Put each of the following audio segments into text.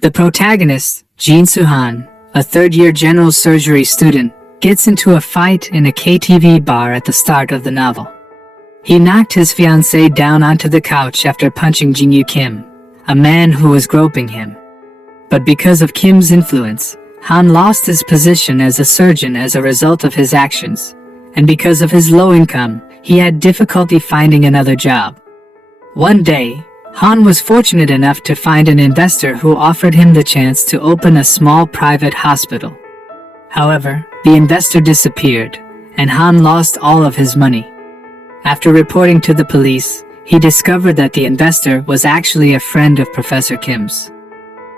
The protagonist, Jinsoo, a third-year general surgery student, gets into a fight in a KTV bar at the start of the novel. He knocked his fiancée down onto the couch after punching Jin-Yu Kim, a man who was groping him. But because of Kim's influence, Han lost his position as a surgeon as a result of his actions, and because of his low income, he had difficulty finding another job. One day, Han was fortunate enough to find an investor who offered him the chance to open a small private hospital. However, the investor disappeared, and Han lost all of his money. After reporting to the police, he discovered that the investor was actually a friend of Professor Kim's.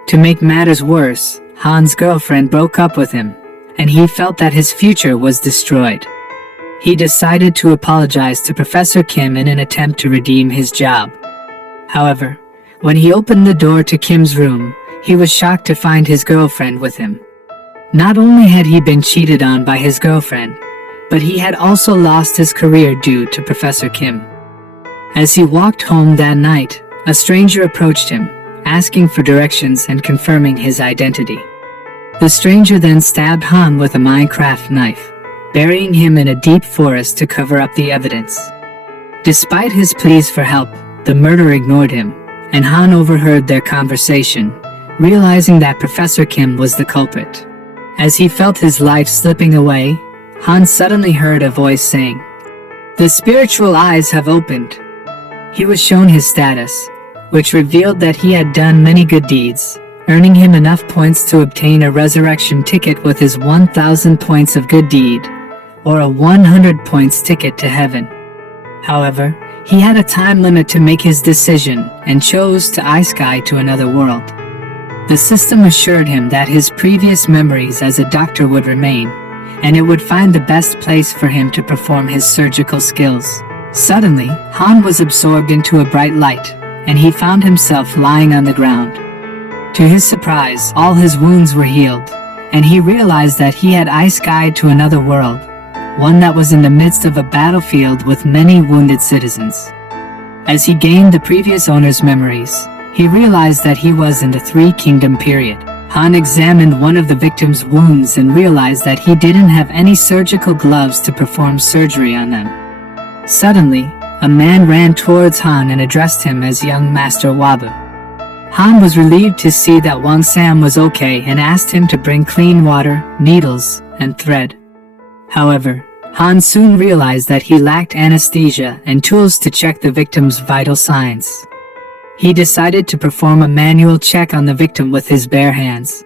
To make matters worse, Han's girlfriend broke up with him, and he felt that his future was destroyed. He decided to apologize to Professor Kim in an attempt to redeem his job. However, when he opened the door to Kim's room, he was shocked to find his girlfriend with him. Not only had he been cheated on by his girlfriend, but he had also lost his career due to Professor Kim. As he walked home that night, a stranger approached him, asking for directions and confirming his identity. The stranger then stabbed Han with a Minecraft knife, burying him in a deep forest to cover up the evidence. Despite his pleas for help, the murderer ignored him, and Han overheard their conversation, realizing that Professor Kim was the culprit. As he felt his life slipping away, Han suddenly heard a voice saying, "The spiritual eyes have opened." He was shown his status, which revealed that he had done many good deeds, earning him enough points to obtain a resurrection ticket with his 1000 points of good deed, or a 100 points ticket to heaven. However, he had a time limit to make his decision and chose to ice-sky to another world. The system assured him that his previous memories as a doctor would remain, and it would find the best place for him to perform his surgical skills. Suddenly, Han was absorbed into a bright light, and he found himself lying on the ground. To his surprise, all his wounds were healed, and he realized that he had ice-skied to another world, one that was in the midst of a battlefield with many wounded citizens. As he gained the previous owner's memories, he realized that he was in the Three Kingdom period. Han examined one of the victim's wounds and realized that he didn't have any surgical gloves to perform surgery on them. Suddenly, a man ran towards Han and addressed him as young Master Wabu. Han was relieved to see that Wang Sam was okay and asked him to bring clean water, needles, and thread. However, Han soon realized that he lacked anesthesia and tools to check the victim's vital signs. He decided to perform a manual check on the victim with his bare hands.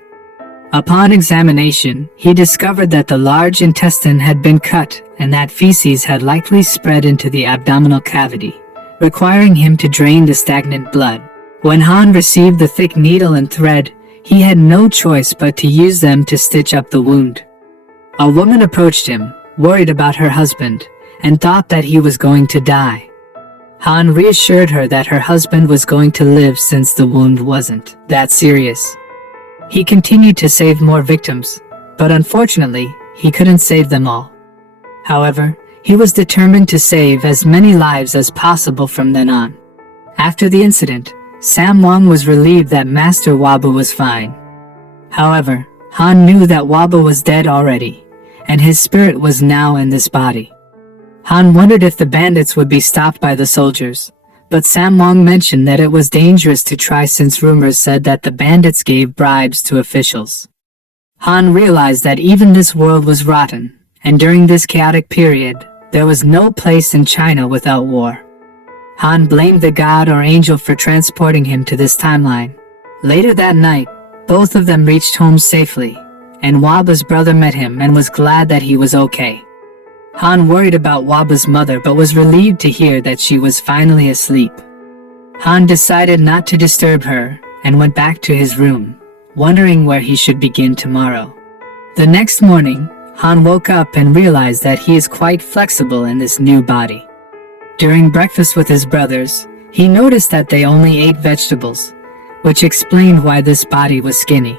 Upon examination, he discovered that the large intestine had been cut and that feces had likely spread into the abdominal cavity, requiring him to drain the stagnant blood. When Han received the thick needle and thread, he had no choice but to use them to stitch up the wound. A woman approached him, worried about her husband, and thought that he was going to die. Han reassured her that her husband was going to live since the wound wasn't that serious. He continued to save more victims, but unfortunately, he couldn't save them all. However, he was determined to save as many lives as possible from then on. After the incident, Sam Wang was relieved that Master Wabu was fine. However, Han knew that Wabu was dead already, and his spirit was now in this body. Han wondered if the bandits would be stopped by the soldiers, but Sam Wang mentioned that it was dangerous to try since rumors said that the bandits gave bribes to officials. Han realized that even this world was rotten, and during this chaotic period, there was no place in China without war. Han blamed the god or angel for transporting him to this timeline. Later that night, both of them reached home safely, and Waba's brother met him and was glad that he was okay. Han worried about Waba's mother but was relieved to hear that she was finally asleep. Han decided not to disturb her and went back to his room, wondering where he should begin tomorrow. The next morning, Han woke up and realized that he is quite flexible in this new body. During breakfast with his brothers, he noticed that they only ate vegetables, which explained why this body was skinny.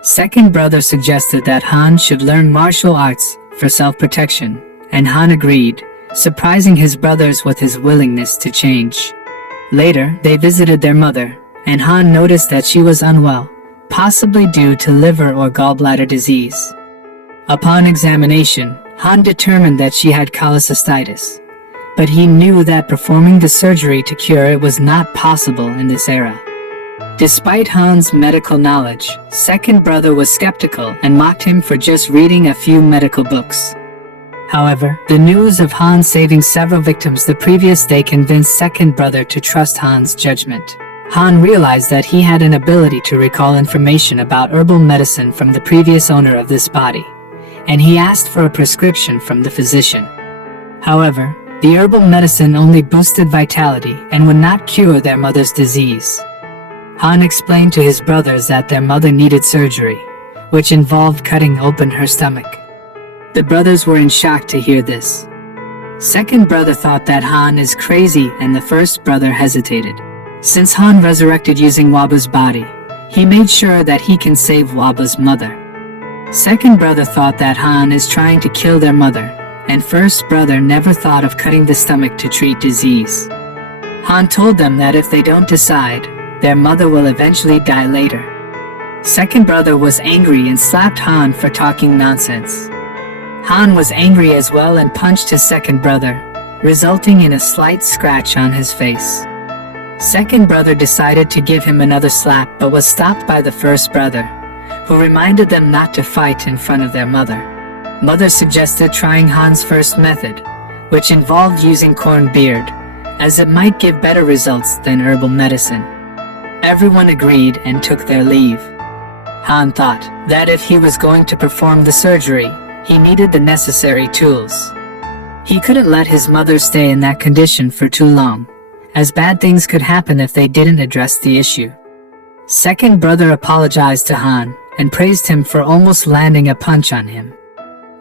Second brother suggested that Han should learn martial arts for self-protection, and Han agreed, surprising his brothers with his willingness to change. Later, they visited their mother, and Han noticed that she was unwell, possibly due to liver or gallbladder disease. Upon examination, Han determined that she had cholecystitis, but he knew that performing the surgery to cure it was not possible in this era. Despite Han's medical knowledge, second brother was skeptical and mocked him for just reading a few medical books. However, the news of Han saving several victims the previous day convinced second brother to trust Han's judgment. Han realized that he had an ability to recall information about herbal medicine from the previous owner of this body, and he asked for a prescription from the physician. However, the herbal medicine only boosted vitality and would not cure their mother's disease. Han explained to his brothers that their mother needed surgery, which involved cutting open her stomach. The brothers were in shock to hear this. Second brother thought that Han is crazy and the first brother hesitated. Since Han resurrected using Waba's body, he made sure that he can save Waba's mother. Second brother thought that Han is trying to kill their mother, and first brother never thought of cutting the stomach to treat disease. Han told them that if they don't decide, their mother will eventually die later. Second brother was angry and slapped Han for talking nonsense. Han was angry as well and punched his second brother, resulting in a slight scratch on his face. Second brother decided to give him another slap but was stopped by the first brother, who reminded them not to fight in front of their mother. Mother suggested trying Han's first method, which involved using corn beard, as it might give better results than herbal medicine. Everyone agreed and took their leave. Han thought that if he was going to perform the surgery, he needed the necessary tools. He couldn't let his mother stay in that condition for too long, as bad things could happen if they didn't address the issue. Second brother apologized to Han and praised him for almost landing a punch on him.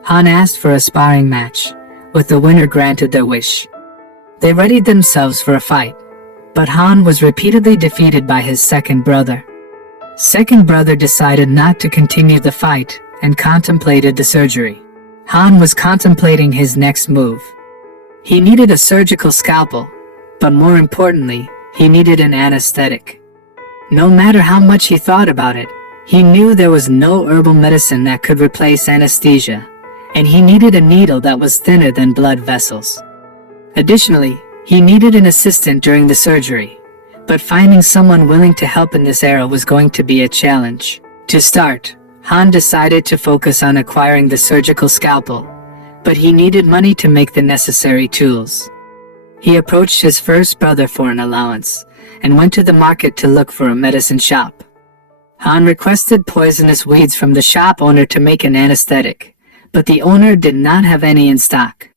Han asked for a sparring match, with the winner granted their wish. They readied themselves for a fight, but Han was repeatedly defeated by his second brother. Second brother decided not to continue the fight and contemplated the surgery. Han was contemplating his next move. He needed a surgical scalpel, but more importantly, he needed an anesthetic. No matter how much he thought about it, he knew there was no herbal medicine that could replace anesthesia, and he needed a needle that was thinner than blood vessels. Additionally, he needed an assistant during the surgery, but finding someone willing to help in this era was going to be a challenge. To start, Han decided to focus on acquiring the surgical scalpel, but he needed money to make the necessary tools. He approached his first brother for an allowance, and went to the market to look for a medicine shop. Han requested poisonous weeds from the shop owner to make an anesthetic, but the owner did not have any in stock.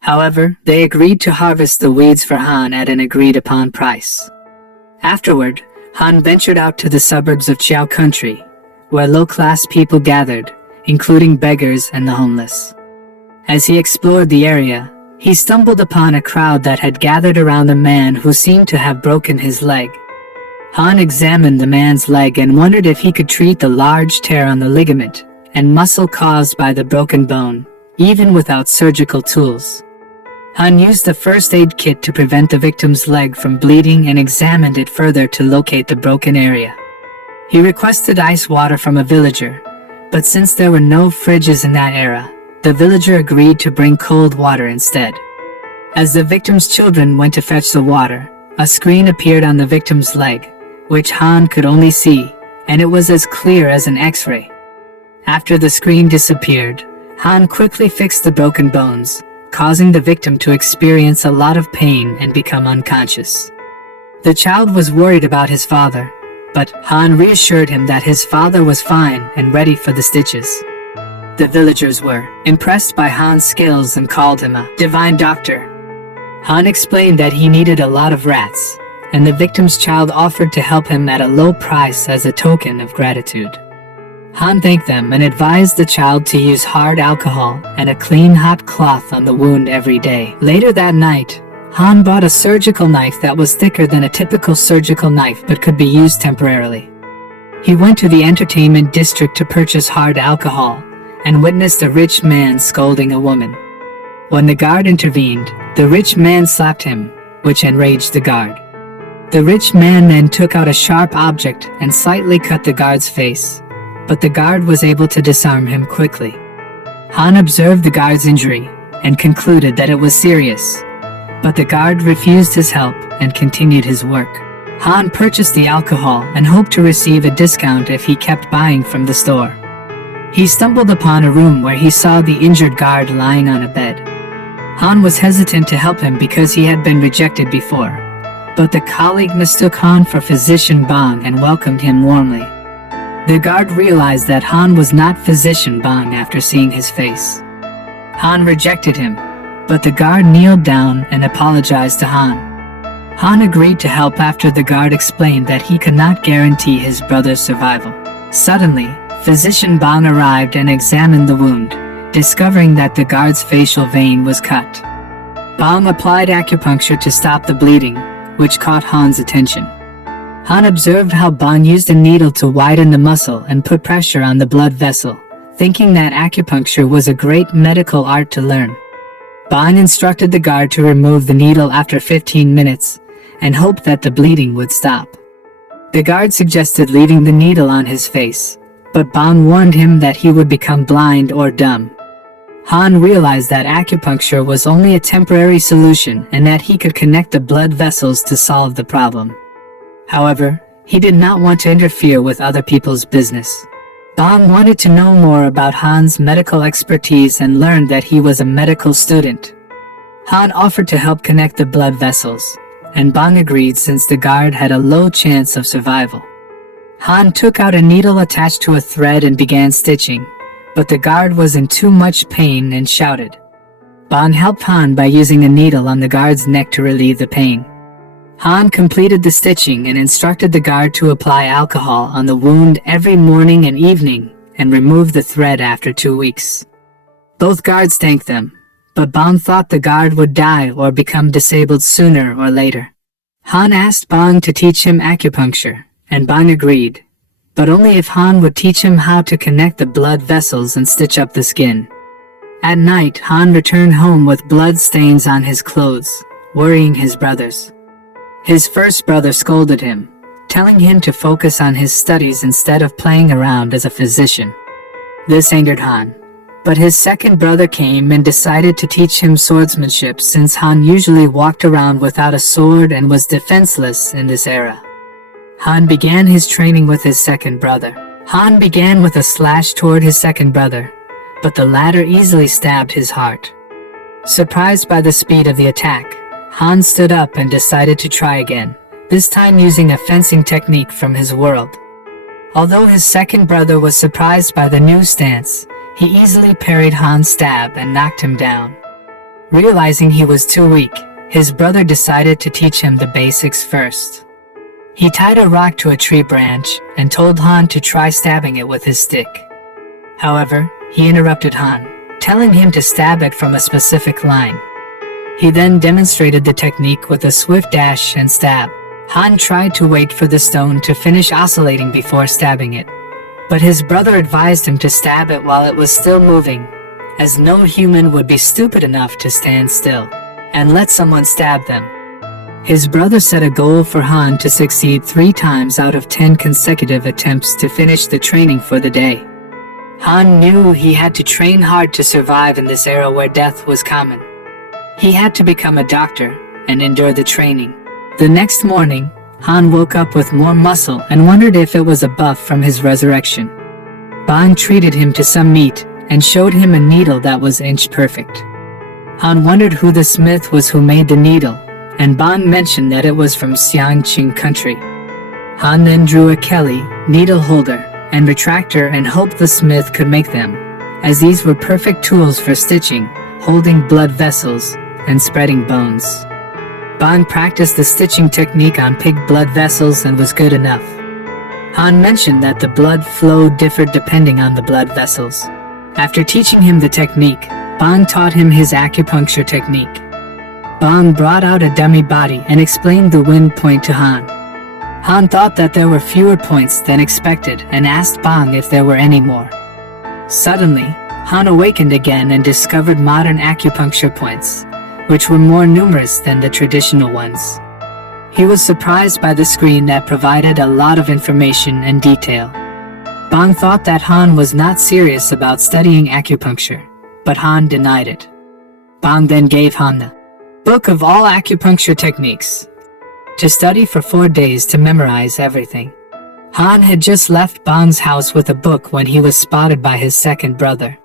However, they agreed to harvest the weeds for Han at an agreed-upon price. Afterward, Han ventured out to the suburbs of Chiao Country, where low-class people gathered, including beggars and the homeless. As he explored the area, he stumbled upon a crowd that had gathered around a man who seemed to have broken his leg. Han examined the man's leg and wondered if he could treat the large tear on the ligament and muscle caused by the broken bone, even without surgical tools. Han used the first aid kit to prevent the victim's leg from bleeding and examined it further to locate the broken area. He requested ice water from a villager, but since there were no fridges in that era, the villager agreed to bring cold water instead. As the victim's children went to fetch the water, a screen appeared on the victim's leg, which Han could only see, and it was as clear as an X-ray. After the screen disappeared, Han quickly fixed the broken bones, causing the victim to experience a lot of pain and become unconscious. The child was worried about his father, but Han reassured him that his father was fine and ready for the stitches. The villagers were impressed by Han's skills and called him a divine doctor. Han explained that he needed a lot of rats, and the victim's child offered to help him at a low price as a token of gratitude. Han thanked them and advised the child to use hard alcohol and a clean hot cloth on the wound every day. Later that night, Han bought a surgical knife that was thicker than a typical surgical knife but could be used temporarily. He went to the entertainment district to purchase hard alcohol and witnessed a rich man scolding a woman. When the guard intervened, the rich man slapped him, which enraged the guard. The rich man then took out a sharp object and slightly cut the guard's face, but the guard was able to disarm him quickly. Han observed the guard's injury and concluded that it was serious, but the guard refused his help and continued his work. Han purchased the alcohol and hoped to receive a discount if he kept buying from the store. He stumbled upon a room where he saw the injured guard lying on a bed. Han was hesitant to help him because he had been rejected before, but the colleague mistook Han for Physician Bang and welcomed him warmly. The guard realized that Han was not Physician Bang after seeing his face. Han rejected him, but the guard kneeled down and apologized to Han. Han agreed to help after the guard explained that he could not guarantee his brother's survival. Suddenly, Physician Bang arrived and examined the wound, discovering that the guard's facial vein was cut. Bang applied acupuncture to stop the bleeding, which caught Han's attention. Han observed how Bang used a needle to widen the muscle and put pressure on the blood vessel, thinking that acupuncture was a great medical art to learn. Bang instructed the guard to remove the needle after 15 minutes and hoped that the bleeding would stop. The guard suggested leaving the needle on his face, but Bang warned him that he would become blind or dumb. Han realized that acupuncture was only a temporary solution and that he could connect the blood vessels to solve the problem. However, he did not want to interfere with other people's business. Bang wanted to know more about Han's medical expertise and learned that he was a medical student. Han offered to help connect the blood vessels, and Bang agreed since the guard had a low chance of survival. Han took out a needle attached to a thread and began stitching, but the guard was in too much pain and shouted. Bang helped Han by using a needle on the guard's neck to relieve the pain. Han completed the stitching and instructed the guard to apply alcohol on the wound every morning and evening and remove the thread after 2 weeks. Both guards thanked them, but Bang thought the guard would die or become disabled sooner or later. Han asked Bang to teach him acupuncture, and Bang agreed, but only if Han would teach him how to connect the blood vessels and stitch up the skin. At night, Han returned home with blood stains on his clothes, worrying his brothers. His first brother scolded him, telling him to focus on his studies instead of playing around as a physician. This angered Han, but his second brother came and decided to teach him swordsmanship since Han usually walked around without a sword and was defenseless in this era. Han began his training with his second brother. Han began with a slash toward his second brother, but the latter easily stabbed his heart. Surprised by the speed of the attack, Han stood up and decided to try again, this time using a fencing technique from his world. Although his second brother was surprised by the new stance, he easily parried Han's stab and knocked him down. Realizing he was too weak, his brother decided to teach him the basics first. He tied a rock to a tree branch and told Han to try stabbing it with his stick. However, he interrupted Han, telling him to stab it from a specific line. He then demonstrated the technique with a swift dash and stab. Han tried to wait for the stone to finish oscillating before stabbing it, but his brother advised him to stab it while it was still moving, as no human would be stupid enough to stand still and let someone stab them. His brother set a goal for Han to succeed 3 times out of 10 consecutive attempts to finish the training for the day. Han knew he had to train hard to survive in this era where death was common. He had to become a doctor and endure the training. The next morning, Han woke up with more muscle and wondered if it was a buff from his resurrection. Bang treated him to some meat and showed him a needle that was inch perfect. Han wondered who the smith was who made the needle, and Bang mentioned that it was from Xiangqing country. Han then drew a Kelly, needle holder, and retractor and hoped the smith could make them, as these were perfect tools for stitching, holding blood vessels, and spreading bones. Bang practiced the stitching technique on pig blood vessels and was good enough. Han mentioned that the blood flow differed depending on the blood vessels. After teaching him the technique, Bang taught him his acupuncture technique. Bang brought out a dummy body and explained the wind point to Han. Han thought that there were fewer points than expected and asked Bang if there were any more. Suddenly, Han awakened again and discovered modern acupuncture points, which were more numerous than the traditional ones. He was surprised by the screen that provided a lot of information and detail. Bang thought that Han was not serious about studying acupuncture, but Han denied it. Bang then gave Han the book of all acupuncture techniques to study for 4 days to memorize everything. Han had just left Bang's house with a book when he was spotted by his second brother.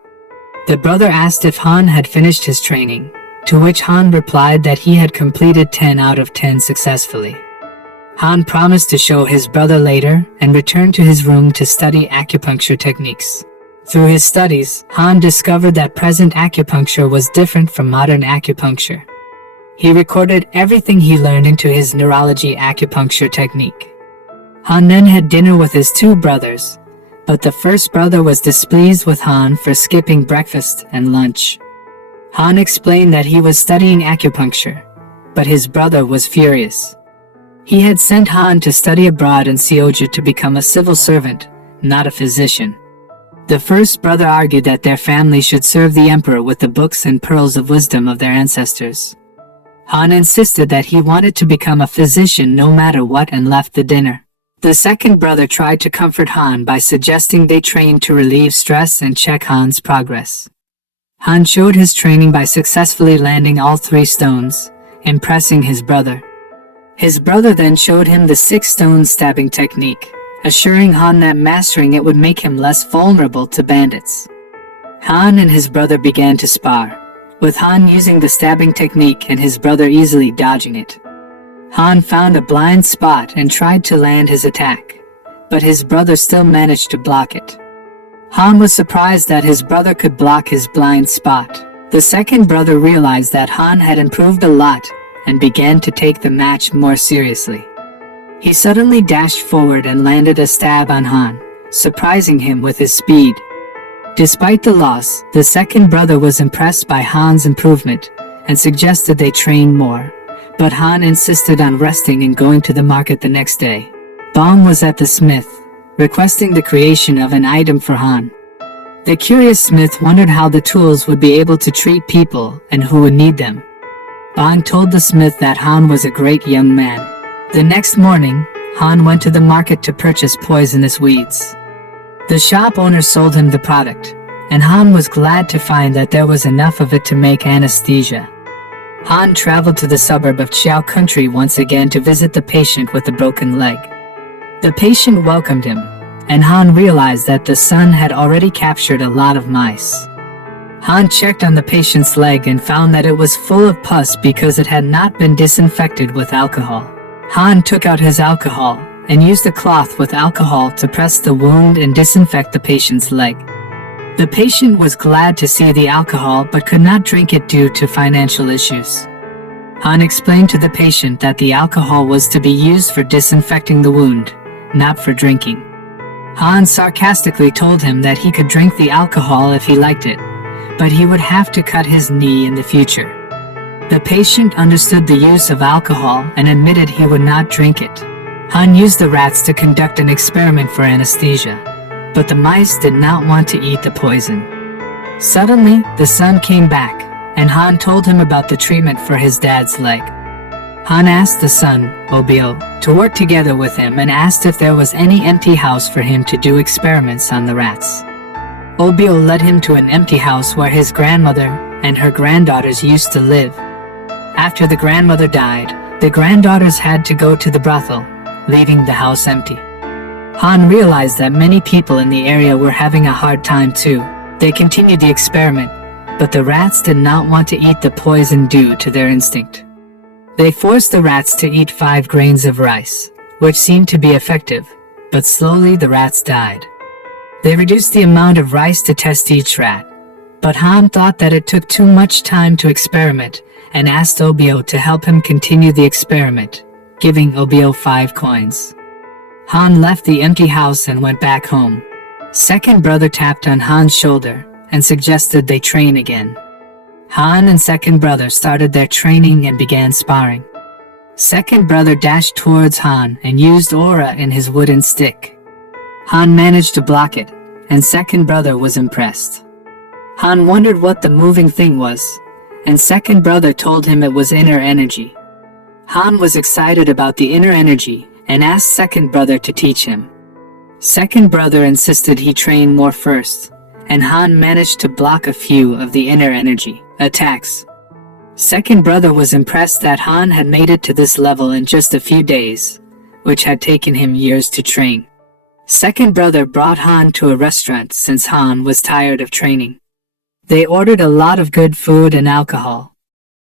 The brother asked if Han had finished his training, to which Han replied that he had completed 10 out of 10 successfully. Han promised to show his brother later and returned to his room to study acupuncture techniques. Through his studies, Han discovered that present acupuncture was different from modern acupuncture. He recorded everything he learned into his neurology acupuncture technique. Han then had dinner with his 2 brothers, but the first brother was displeased with Han for skipping breakfast and lunch. Han explained that he was studying acupuncture, but his brother was furious. He had sent Han to study abroad in Seoju to become a civil servant, not a physician. The first brother argued that their family should serve the emperor with the books and pearls of wisdom of their ancestors. Han insisted that he wanted to become a physician no matter what and left the dinner. The second brother tried to comfort Han by suggesting they train to relieve stress and check Han's progress. Han showed his training by successfully landing all 3 stones, impressing his brother. His brother then showed him the 6-stone stabbing technique, assuring Han that mastering it would make him less vulnerable to bandits. Han and his brother began to spar, with Han using the stabbing technique and his brother easily dodging it. Han found a blind spot and tried to land his attack, but his brother still managed to block it. Han was surprised that his brother could block his blind spot. The second brother realized that Han had improved a lot and began to take the match more seriously. He suddenly dashed forward and landed a stab on Han, surprising him with his speed. Despite the loss, the second brother was impressed by Han's improvement and suggested they train more, but Han insisted on resting and going to the market the next day. Bang was at the smith, requesting the creation of an item for Han. The curious smith wondered how the tools would be able to treat people and who would need them. Bang told the smith that Han was a great young man. The next morning, Han went to the market to purchase poisonous weeds. The shop owner sold him the product, and Han was glad to find that there was enough of it to make anesthesia. Han traveled to the suburb of Chiao Country once again to visit the patient with the broken leg. The patient welcomed him, and Han realized that the sun had already captured a lot of mice. Han checked on the patient's leg and found that it was full of pus because it had not been disinfected with alcohol. Han took out his alcohol and used a cloth with alcohol to press the wound and disinfect the patient's leg. The patient was glad to see the alcohol but could not drink it due to financial issues. Han explained to the patient that the alcohol was to be used for disinfecting the wound, not for drinking. Han sarcastically told him that he could drink the alcohol if he liked it, but he would have to cut his knee in the future. The patient understood the use of alcohol and admitted he would not drink it. Han used the rats to conduct an experiment for anesthesia, but the mice did not want to eat the poison. Suddenly, the sun came back, and Han told him about the treatment for his dad's leg. Han asked the son, Obio, to work together with him and asked if there was any empty house for him to do experiments on the rats. Obio led him to an empty house where his grandmother and her granddaughters used to live. After the grandmother died, the granddaughters had to go to the brothel, leaving the house empty. Han realized that many people in the area were having a hard time too. They continued the experiment, but the rats did not want to eat the poison due to their instinct. They forced the rats to eat 5 grains of rice, which seemed to be effective, but slowly the rats died. They reduced the amount of rice to test each rat, but Han thought that it took too much time to experiment and asked Obio to help him continue the experiment, giving Obio 5 coins. Han left the empty house and went back home. Second brother tapped on Han's shoulder and suggested they train again. Han and second brother started their training and began sparring. Second brother dashed towards Han and used aura in his wooden stick. Han managed to block it, and second brother was impressed. Han wondered what the moving thing was, and second brother told him it was inner energy. Han was excited about the inner energy and asked second brother to teach him. Second brother insisted he train more first, and Han managed to block a few of the inner energy attacks. Second brother was impressed that Han had made it to this level in just a few days, which had taken him years to train. Second brother brought Han to a restaurant since Han was tired of training. They ordered a lot of good food and alcohol.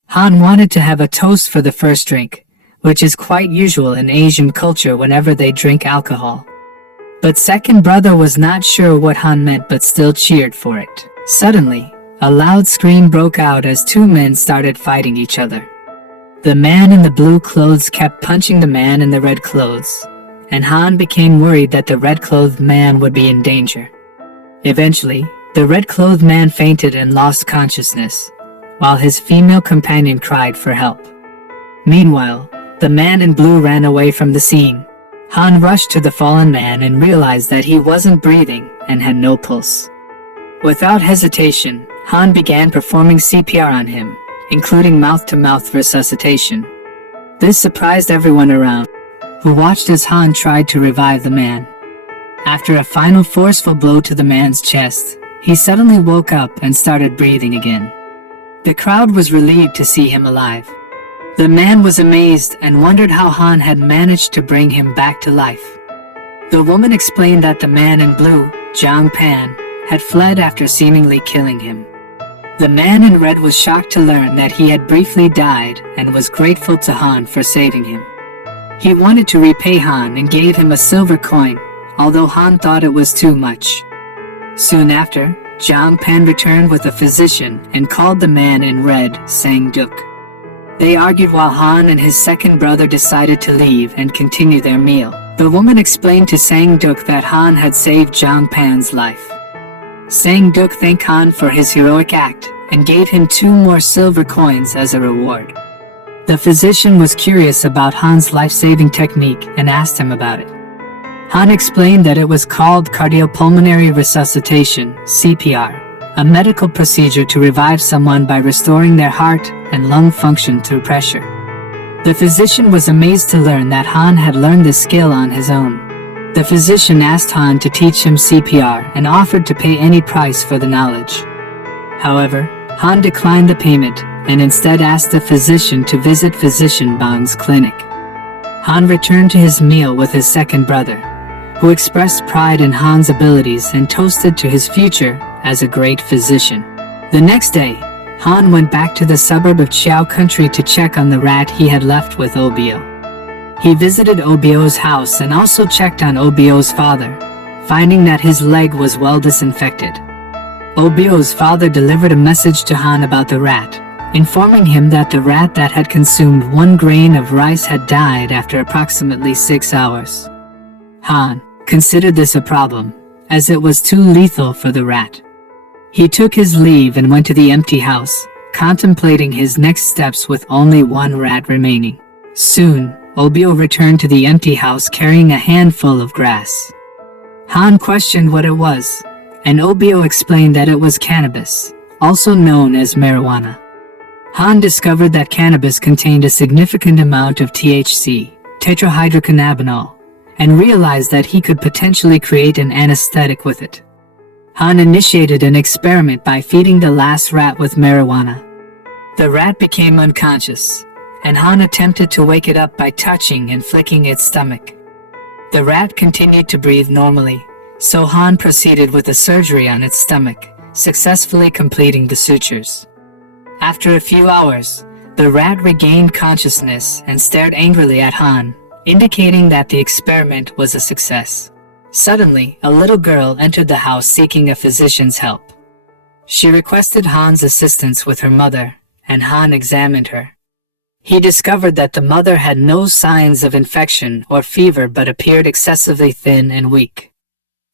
Han wanted to have a toast for the first drink, which is quite usual in Asian culture whenever they drink alcohol. But second brother was not sure what Han meant but still cheered for it. Suddenly, a loud scream broke out as two men started fighting each other. The man in the blue clothes kept punching the man in the red clothes, and Han became worried that the red-clothed man would be in danger. Eventually, the red-clothed man fainted and lost consciousness, while his female companion cried for help. Meanwhile, the man in blue ran away from the scene. Han rushed to the fallen man and realized that he wasn't breathing and had no pulse. Without hesitation, Han began performing CPR on him, including mouth-to-mouth resuscitation. This surprised everyone around, who watched as Han tried to revive the man. After a final forceful blow to the man's chest, he suddenly woke up and started breathing again. The crowd was relieved to see him alive. The man was amazed and wondered how Han had managed to bring him back to life. The woman explained that the man in blue, Jiang Pan, had fled after seemingly killing him. The man in red was shocked to learn that he had briefly died and was grateful to Han for saving him. He wanted to repay Han and gave him a silver coin, although Han thought it was too much. Soon after, Jiang Pan returned with a physician and called the man in red Sang Duk. They argued while Han and his second brother decided to leave and continue their meal. The woman explained to Sang Duk that Han had saved Jiang Pan's life. Sang Duk thanked Han for his heroic act and gave him 2 more silver coins as a reward. The physician was curious about Han's life-saving technique and asked him about it. Han explained that it was called cardiopulmonary resuscitation, CPR, a medical procedure to revive someone by restoring their heart and lung function through pressure. The physician was amazed to learn that Han had learned this skill on his own. The physician asked Han to teach him CPR and offered to pay any price for the knowledge. However, Han declined the payment and instead asked the physician to visit Physician Bang's clinic. Han returned to his meal with his second brother, who expressed pride in Han's abilities and toasted to his future as a great physician. The next day, Han went back to the suburb of Chiao Country to check on the rat he had left with Obio. He visited Obio's house and also checked on Obio's father, finding that his leg was well disinfected. Obio's father delivered a message to Han about the rat, informing him that the rat that had consumed 1 grain of rice had died after approximately 6 hours. Han considered this a problem, as it was too lethal for the rat. He took his leave and went to the empty house, contemplating his next steps with only 1 rat remaining. Soon, Obio returned to the empty house carrying a handful of grass. Han questioned what it was, and Obio explained that it was cannabis, also known as marijuana. Han discovered that cannabis contained a significant amount of THC, tetrahydrocannabinol, and realized that he could potentially create an anesthetic with it. Han initiated an experiment by feeding the last rat with marijuana. The rat became unconscious, and Han attempted to wake it up by touching and flicking its stomach. The rat continued to breathe normally, so Han proceeded with a surgery on its stomach, successfully completing the sutures. After a few hours, the rat regained consciousness and stared angrily at Han, indicating that the experiment was a success. Suddenly, a little girl entered the house seeking a physician's help. She requested Han's assistance with her mother, and Han examined her. He discovered that the mother had no signs of infection or fever but appeared excessively thin and weak.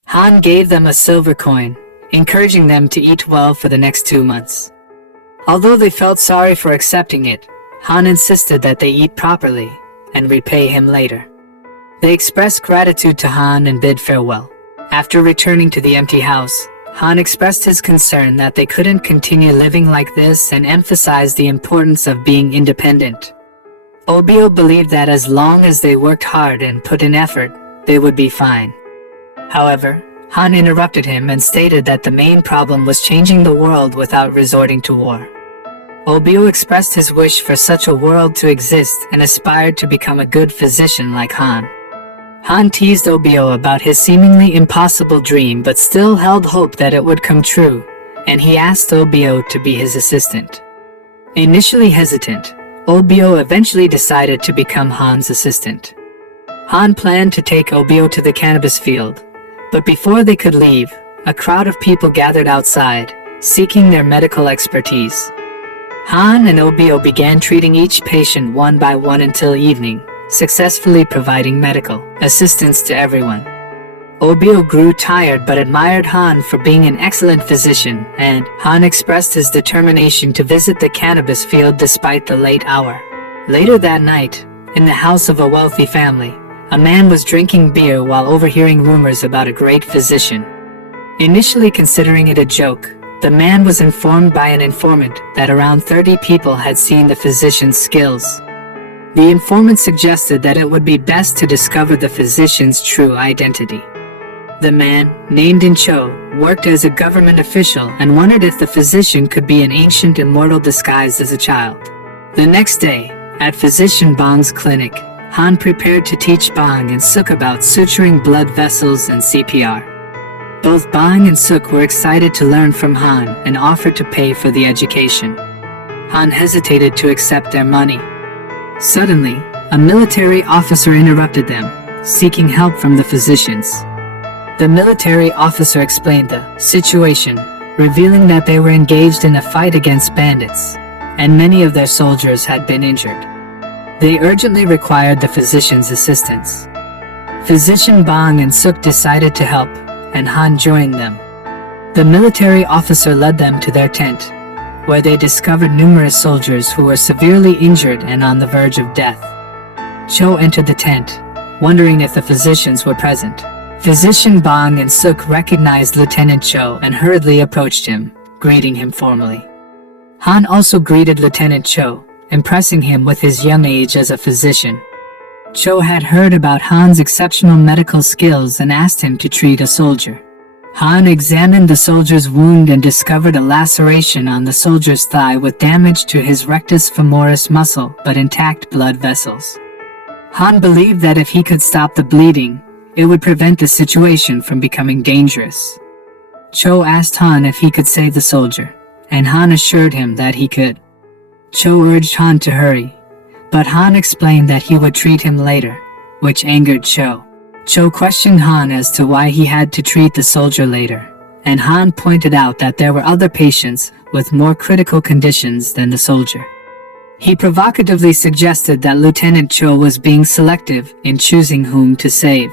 Han gave them a silver coin, encouraging them to eat well for the next 2 months. Although they felt sorry for accepting it, Han insisted that they eat properly and repay him later. They expressed gratitude to Han and bid farewell. After returning to the empty house, Han expressed his concern that they couldn't continue living like this and emphasized the importance of being independent. Obio believed that as long as they worked hard and put in effort, they would be fine. However, Han interrupted him and stated that the main problem was changing the world without resorting to war. Obio expressed his wish for such a world to exist and aspired to become a good physician like Han. Han teased Obio about his seemingly impossible dream but still held hope that it would come true, and he asked Obio to be his assistant. Initially hesitant, Obio eventually decided to become Han's assistant. Han planned to take Obio to the cannabis field, but before they could leave, a crowd of people gathered outside, seeking their medical expertise. Han and Obio began treating each patient one by one until evening, successfully providing medical assistance to everyone. Obio grew tired but admired Han for being an excellent physician, and Han expressed his determination to visit the cannabis field despite the late hour. Later that night, in the house of a wealthy family, a man was drinking beer while overhearing rumors about a great physician. Initially considering it a joke, the man was informed by an informant that around 30 people had seen the physician's skills. The informant suggested that it would be best to discover the physician's true identity. The man, named Jinsoo, worked as a government official and wondered if the physician could be an ancient immortal disguised as a child. The next day, at Physician Bang's clinic, Han prepared to teach Bang and Suk about suturing blood vessels and CPR. Both Bang and Suk were excited to learn from Han and offered to pay for the education. Han hesitated to accept their money. Suddenly, a military officer interrupted them, seeking help from the physicians. The military officer explained the situation, revealing that they were engaged in a fight against bandits, and many of their soldiers had been injured. They urgently required the physician's assistance. Physician Bang and Suk decided to help, and Han joined them. The military officer led them to their tent, where they discovered numerous soldiers who were severely injured and on the verge of death. Cho entered the tent, wondering if the physicians were present. Physician Bang and Suk recognized Lieutenant Cho and hurriedly approached him, greeting him formally. Han also greeted Lieutenant Cho, impressing him with his young age as a physician. Cho had heard about Han's exceptional medical skills and asked him to treat a soldier. Han examined the soldier's wound and discovered a laceration on the soldier's thigh with damage to his rectus femoris muscle but intact blood vessels. Han believed that if he could stop the bleeding, it would prevent the situation from becoming dangerous. Cho asked Han if he could save the soldier, and Han assured him that he could. Cho urged Han to hurry, but Han explained that he would treat him later, which angered Cho. Cho questioned Han as to why he had to treat the soldier later, and Han pointed out that there were other patients with more critical conditions than the soldier. He provocatively suggested that Lieutenant Cho was being selective in choosing whom to save.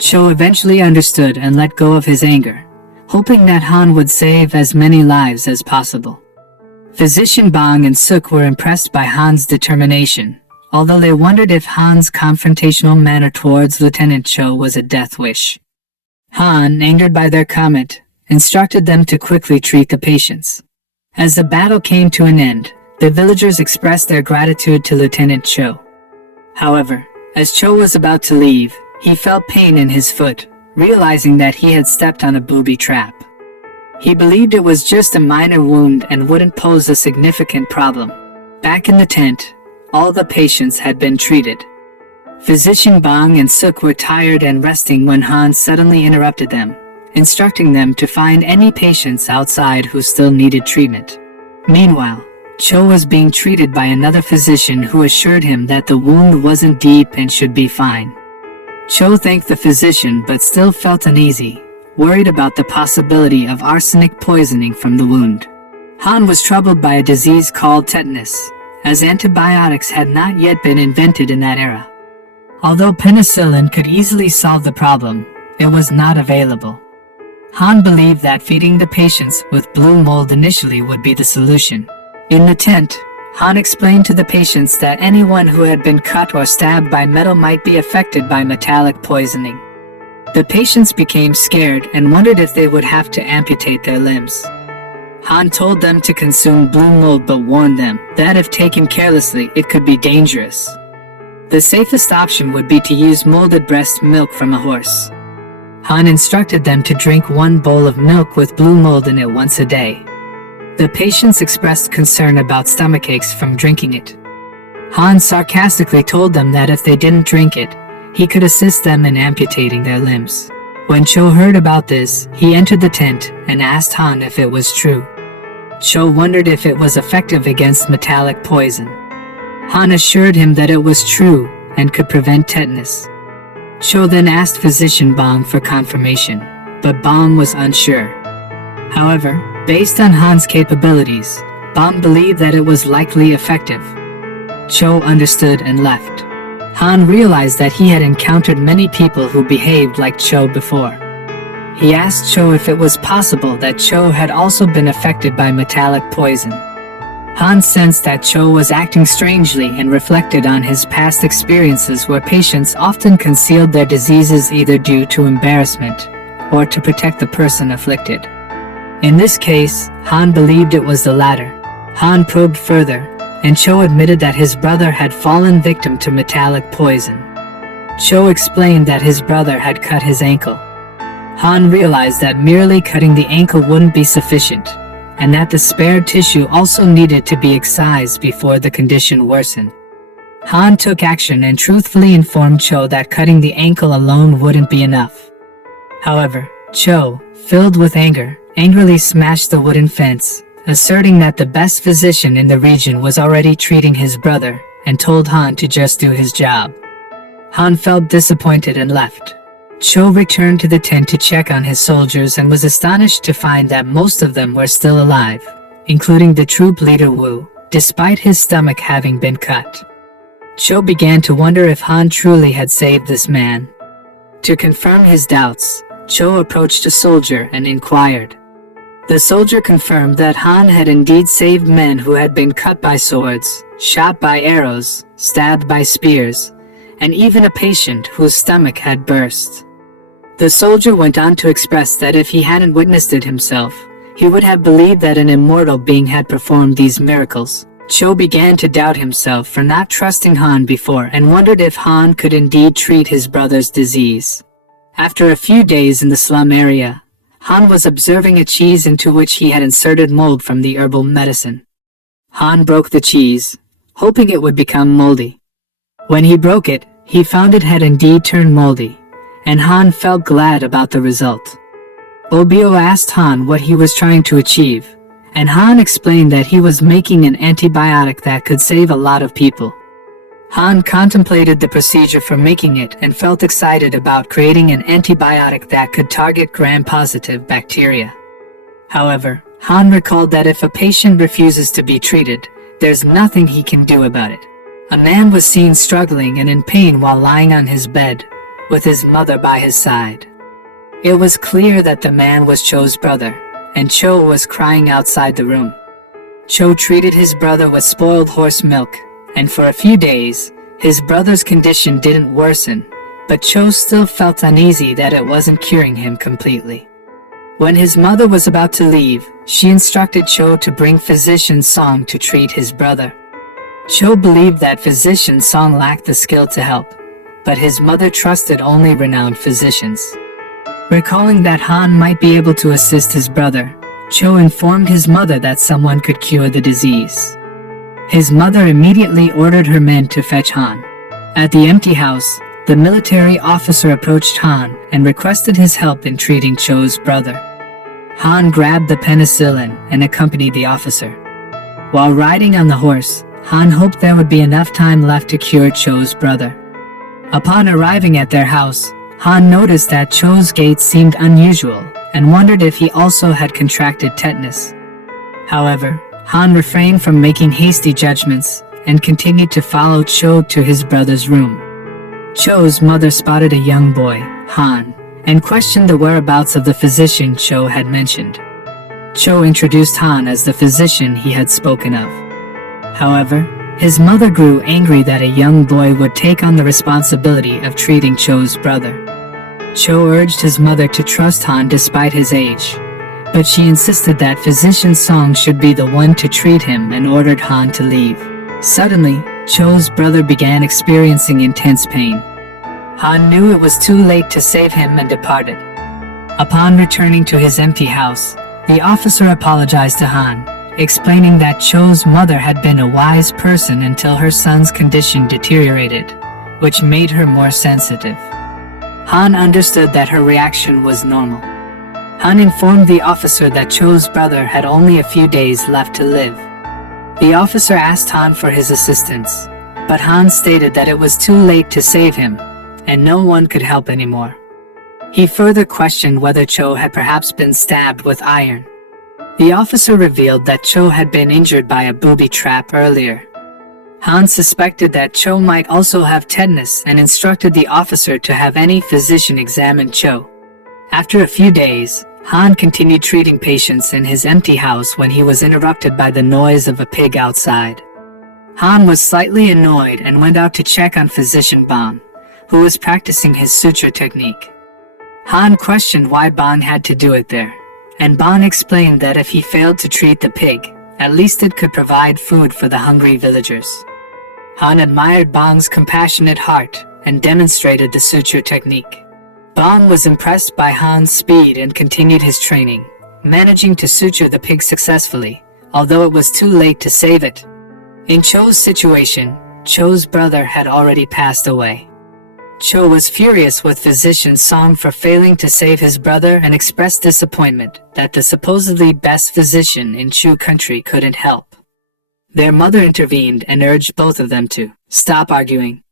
Cho eventually understood and let go of his anger, hoping that Han would save as many lives as possible. Physician Bang and Suk were impressed by Han's determination, although they wondered if Han's confrontational manner towards Lieutenant Cho was a death wish. Han, angered by their comment, instructed them to quickly treat the patients. As the battle came to an end, the villagers expressed their gratitude to Lieutenant Cho. However, as Cho was about to leave, he felt pain in his foot, realizing that he had stepped on a booby trap. He believed it was just a minor wound and wouldn't pose a significant problem. Back in the tent, all the patients had been treated. Physician Bang and Suk were tired and resting when Han suddenly interrupted them, instructing them to find any patients outside who still needed treatment. Meanwhile, Cho was being treated by another physician who assured him that the wound wasn't deep and should be fine. Cho thanked the physician but still felt uneasy, worried about the possibility of arsenic poisoning from the wound. Han was troubled by a disease called tetanus, as antibiotics had not yet been invented in that era. Although penicillin could easily solve the problem, it was not available. Han believed that feeding the patients with blue mold initially would be the solution. In the tent, Han explained to the patients that anyone who had been cut or stabbed by metal might be affected by metallic poisoning. The patients became scared and wondered if they would have to amputate their limbs. Han told them to consume blue mold but warned them that if taken carelessly, it could be dangerous. The safest option would be to use molded breast milk from a horse. Han instructed them to drink 1 bowl of milk with blue mold in it once a day. The patients expressed concern about stomachaches from drinking it. Han sarcastically told them that if they didn't drink it, he could assist them in amputating their limbs. When Cho heard about this, he entered the tent and asked Han if it was true. Cho wondered if it was effective against metallic poison. Han assured him that it was true and could prevent tetanus. Cho then asked physician Bong for confirmation, but Bong was unsure. However, based on Han's capabilities, Bong believed that it was likely effective. Cho understood and left. Han realized that he had encountered many people who behaved like Cho before. He asked Cho if it was possible that Cho had also been affected by metallic poison. Han sensed that Cho was acting strangely and reflected on his past experiences where patients often concealed their diseases either due to embarrassment or to protect the person afflicted. In this case, Han believed it was the latter. Han probed further, and Cho admitted that his brother had fallen victim to metallic poison. Cho explained that his brother had cut his ankle. Han realized that merely cutting the ankle wouldn't be sufficient, and that the spared tissue also needed to be excised before the condition worsened. Han took action and truthfully informed Cho that cutting the ankle alone wouldn't be enough. However, Cho, filled with anger, angrily smashed the wooden fence, asserting that the best physician in the region was already treating his brother, and told Han to just do his job. Han felt disappointed and left. Cho returned to the tent to check on his soldiers and was astonished to find that most of them were still alive, including the troop leader Wu, despite his stomach having been cut. Cho began to wonder if Han truly had saved this man. To confirm his doubts, Cho approached a soldier and inquired. The soldier confirmed that Han had indeed saved men who had been cut by swords, shot by arrows, stabbed by spears, and even a patient whose stomach had burst. The soldier went on to express that if he hadn't witnessed it himself, he would have believed that an immortal being had performed these miracles. Cho began to doubt himself for not trusting Han before and wondered if Han could indeed treat his brother's disease. After a few days in the slum area, Han was observing a cheese into which he had inserted mold from the herbal medicine. Han broke the cheese, hoping it would become moldy. When he broke it, he found it had indeed turned moldy, and Han felt glad about the result. Obio asked Han what he was trying to achieve, and Han explained that he was making an antibiotic that could save a lot of people. Han contemplated the procedure for making it and felt excited about creating an antibiotic that could target gram-positive bacteria. However, Han recalled that if a patient refuses to be treated, there's nothing he can do about it. A man was seen struggling and in pain while lying on his bed, with his mother by his side. It was clear that the man was Cho's brother, and Cho was crying outside the room. Cho treated his brother with spoiled horse milk, and for a few days, his brother's condition didn't worsen, but Cho still felt uneasy that it wasn't curing him completely. When his mother was about to leave, she instructed Cho to bring physician Song to treat his brother. Cho believed that physician Song lacked the skill to help, but his mother trusted only renowned physicians. Recalling that Han might be able to assist his brother, Cho informed his mother that someone could cure the disease. His mother immediately ordered her men to fetch Han. At the empty house, the military officer approached Han and requested his help in treating Cho's brother. Han grabbed the penicillin and accompanied the officer. While riding on the horse, Han hoped there would be enough time left to cure Cho's brother. Upon arriving at their house, Han noticed that Cho's gait seemed unusual and wondered if he also had contracted tetanus. However, Han refrained from making hasty judgments and continued to follow Cho to his brother's room. Cho's mother spotted a young boy, Han, and questioned the whereabouts of the physician Cho had mentioned. Cho introduced Han as the physician he had spoken of. However, his mother grew angry that a young boy would take on the responsibility of treating Cho's brother. Cho urged his mother to trust Han despite his age, but she insisted that physician Song should be the one to treat him and ordered Han to leave. Suddenly, Cho's brother began experiencing intense pain. Han knew it was too late to save him and departed. Upon returning to his empty house, the officer apologized to Han, explaining that Cho's mother had been a wise person until her son's condition deteriorated, which made her more sensitive. Han understood that her reaction was normal. Han informed the officer that Cho's brother had only a few days left to live. The officer asked Han for his assistance, but Han stated that it was too late to save him, and no one could help anymore. He further questioned whether Cho had perhaps been stabbed with iron. The officer revealed that Cho had been injured by a booby trap earlier. Han suspected that Cho might also have tetanus and instructed the officer to have any physician examine Cho. After a few days, Han continued treating patients in his empty house when he was interrupted by the noise of a pig outside. Han was slightly annoyed and went out to check on physician Bang, who was practicing his suture technique. Han questioned why Bang had to do it there, and Bang explained that if he failed to treat the pig, at least it could provide food for the hungry villagers. Han admired Bang's compassionate heart and demonstrated the suture technique. Bang was impressed by Han's speed and continued his training, managing to suture the pig successfully, although it was too late to save it. In Cho's situation, Cho's brother had already passed away. Cho was furious with physician Song for failing to save his brother and expressed disappointment that the supposedly best physician in Chu country couldn't help. Their mother intervened and urged both of them to stop arguing.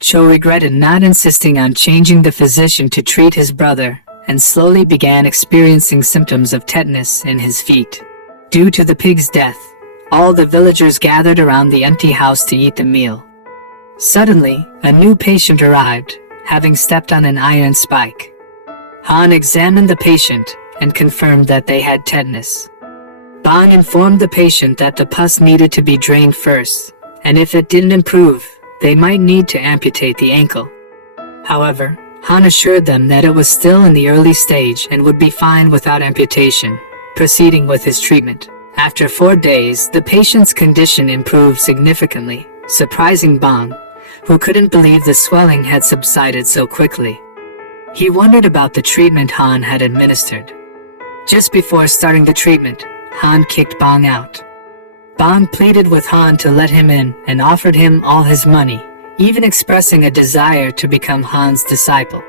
Cho regretted not insisting on changing the physician to treat his brother and slowly began experiencing symptoms of tetanus in his feet. Due to the pig's death, all the villagers gathered around the empty house to eat the meal. Suddenly, a new patient arrived, having stepped on an iron spike. Han examined the patient and confirmed that they had tetanus. Bang informed the patient that the pus needed to be drained first, and if it didn't improve, they might need to amputate the ankle. However, Han assured them that it was still in the early stage and would be fine without amputation, proceeding with his treatment. After 4 days, the patient's condition improved significantly, surprising Bang, who couldn't believe the swelling had subsided so quickly. He wondered about the treatment Han had administered. Just before starting the treatment, Han kicked Bang out. Bang pleaded with Han to let him in and offered him all his money, even expressing a desire to become Han's disciple.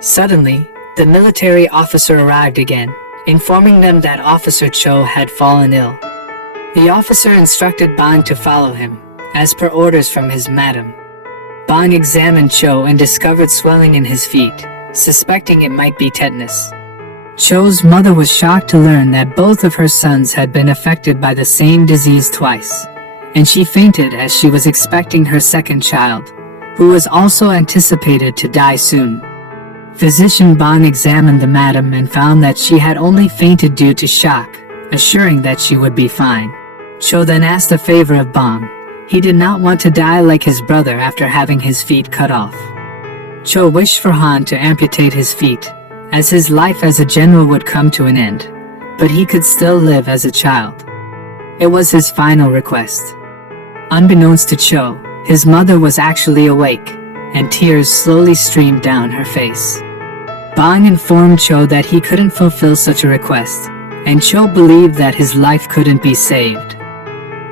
Suddenly, the military officer arrived again, informing them that Officer Cho had fallen ill. The officer instructed Bang to follow him, as per orders from his madam. Bang examined Cho and discovered swelling in his feet, suspecting it might be tetanus. Cho's mother was shocked to learn that both of her sons had been affected by the same disease twice, and she fainted as she was expecting her second child, who was also anticipated to die soon. Physician Bang examined the madam and found that she had only fainted due to shock, assuring that she would be fine. Cho then asked a favor of Bang. He did not want to die like his brother after having his feet cut off. Cho wished for Han to amputate his feet, as his life as a general would come to an end, but he could still live as a child. It was his final request. Unbeknownst to Cho, his mother was actually awake, and tears slowly streamed down her face. Bang informed Cho that he couldn't fulfill such a request, and Cho believed that his life couldn't be saved.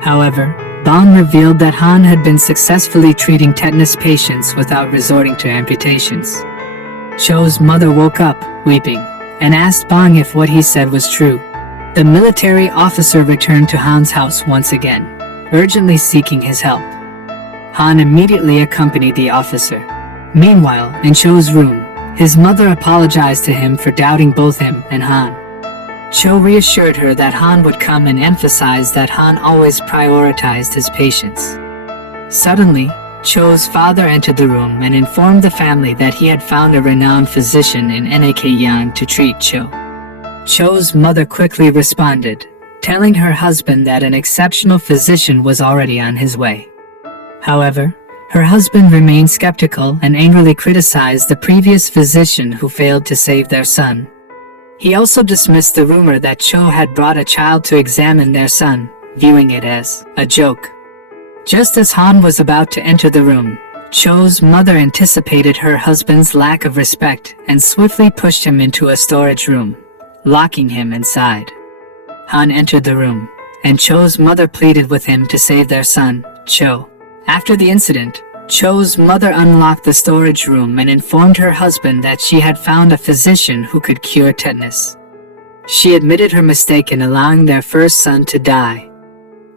However, Bang revealed that Han had been successfully treating tetanus patients without resorting to amputations. Cho's mother woke up, weeping, and asked Bang if what he said was true. The military officer returned to Han's house once again, urgently seeking his help. Han immediately accompanied the officer. Meanwhile, in Cho's room, his mother apologized to him for doubting both him and Han. Cho reassured her that Han would come and emphasized that Han always prioritized his patients. Suddenly, Cho's father entered the room and informed the family that he had found a renowned physician in Nakyan to treat Cho. Cho's mother quickly responded, telling her husband that an exceptional physician was already on his way. However, her husband remained skeptical and angrily criticized the previous physician who failed to save their son. He also dismissed the rumor that Cho had brought a child to examine their son, viewing it as a joke. Just as Han was about to enter the room, Cho's mother anticipated her husband's lack of respect and swiftly pushed him into a storage room, locking him inside. Han entered the room, and Cho's mother pleaded with him to save their son, Cho. After the incident, Cho's mother unlocked the storage room and informed her husband that she had found a physician who could cure tetanus. She admitted her mistake in allowing their first son to die.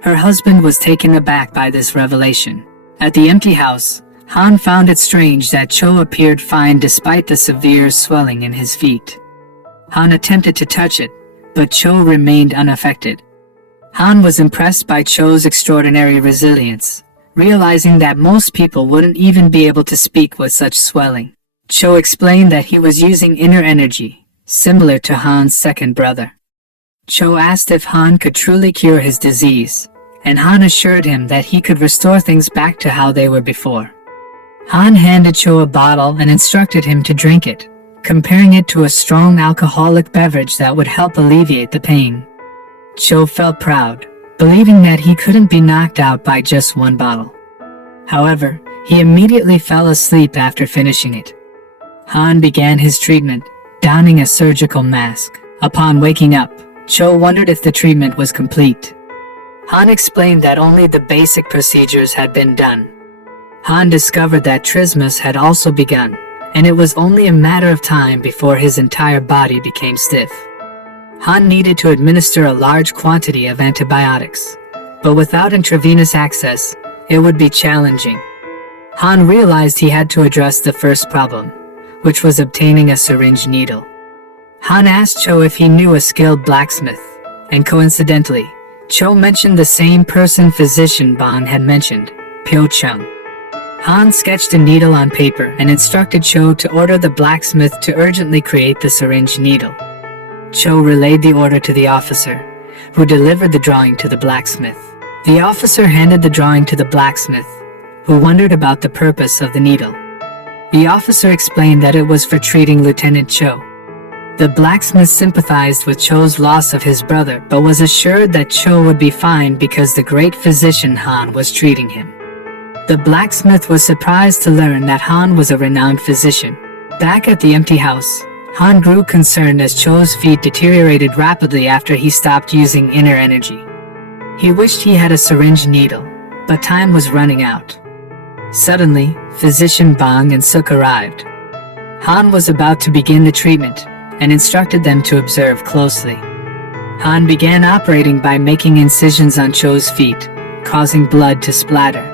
Her husband was taken aback by this revelation. At the empty house, Han found it strange that Cho appeared fine despite the severe swelling in his feet. Han attempted to touch it, but Cho remained unaffected. Han was impressed by Cho's extraordinary resilience, realizing that most people wouldn't even be able to speak with such swelling. Cho explained that he was using inner energy, similar to Han's second brother. Cho asked if Han could truly cure his disease, and Han assured him that he could restore things back to how they were before. Han handed Cho a bottle and instructed him to drink it, comparing it to a strong alcoholic beverage that would help alleviate the pain. Cho felt proud, believing that he couldn't be knocked out by just one bottle. However, he immediately fell asleep after finishing it. Han began his treatment, donning a surgical mask. Upon waking up, Cho wondered if the treatment was complete. Han explained that only the basic procedures had been done. Han discovered that trismus had also begun, and it was only a matter of time before his entire body became stiff. Han needed to administer a large quantity of antibiotics, but without intravenous access, it would be challenging. Han realized he had to address the first problem, which was obtaining a syringe needle. Han asked Cho if he knew a skilled blacksmith, and coincidentally, Cho mentioned the same person physician Bang had mentioned, Pyo Chung. Han sketched a needle on paper and instructed Cho to order the blacksmith to urgently create the syringe needle. Cho relayed the order to the officer, who delivered the drawing to the blacksmith. The officer handed the drawing to the blacksmith, who wondered about the purpose of the needle. The officer explained that it was for treating Lieutenant Cho. The blacksmith sympathized with Cho's loss of his brother, but was assured that Cho would be fine because the great physician Han was treating him. The blacksmith was surprised to learn that Han was a renowned physician. Back at the empty house, Han grew concerned as Cho's feet deteriorated rapidly after he stopped using inner energy. He wished he had a syringe needle, but time was running out. Suddenly, Physician Bang and Suk arrived. Han was about to begin the treatment and instructed them to observe closely. Han began operating by making incisions on Cho's feet, causing blood to splatter.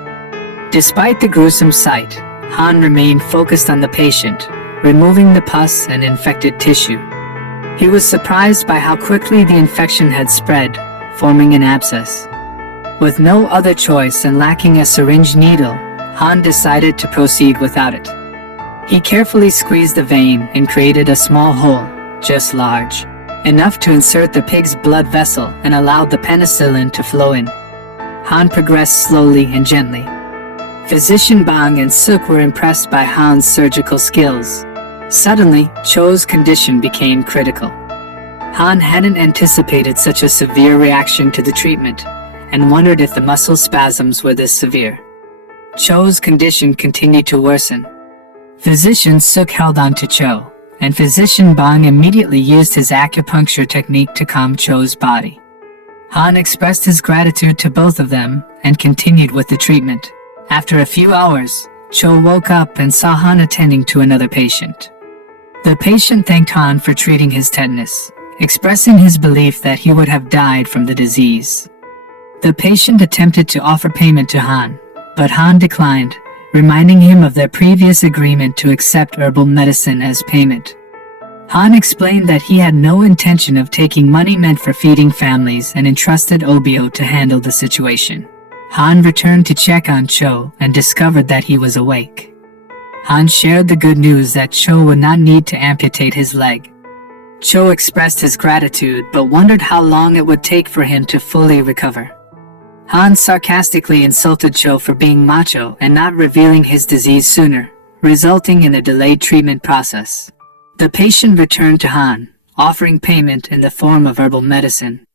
Despite the gruesome sight, Han remained focused on the patient, removing the pus and infected tissue. He was surprised by how quickly the infection had spread, forming an abscess. With no other choice and lacking a syringe needle, Han decided to proceed without it. He carefully squeezed the vein and created a small hole, just large, enough to insert the pig's blood vessel and allowed the penicillin to flow in. Han progressed slowly and gently. Physician Bang and Suk were impressed by Han's surgical skills. Suddenly, Cho's condition became critical. Han hadn't anticipated such a severe reaction to the treatment, and wondered if the muscle spasms were this severe. Cho's condition continued to worsen. Physician Suk held on to Cho, and Physician Bang immediately used his acupuncture technique to calm Cho's body. Han expressed his gratitude to both of them and continued with the treatment. After a few hours, Cho woke up and saw Han attending to another patient. The patient thanked Han for treating his tetanus, expressing his belief that he would have died from the disease. The patient attempted to offer payment to Han, but Han declined, reminding him of their previous agreement to accept herbal medicine as payment. Han explained that he had no intention of taking money meant for feeding families and entrusted Obio to handle the situation. Han returned to check on Cho and discovered that he was awake. Han shared the good news that Cho would not need to amputate his leg. Cho expressed his gratitude but wondered how long it would take for him to fully recover. Han sarcastically insulted Cho for being macho and not revealing his disease sooner, resulting in a delayed treatment process. The patient returned to Han, offering payment in the form of herbal medicine.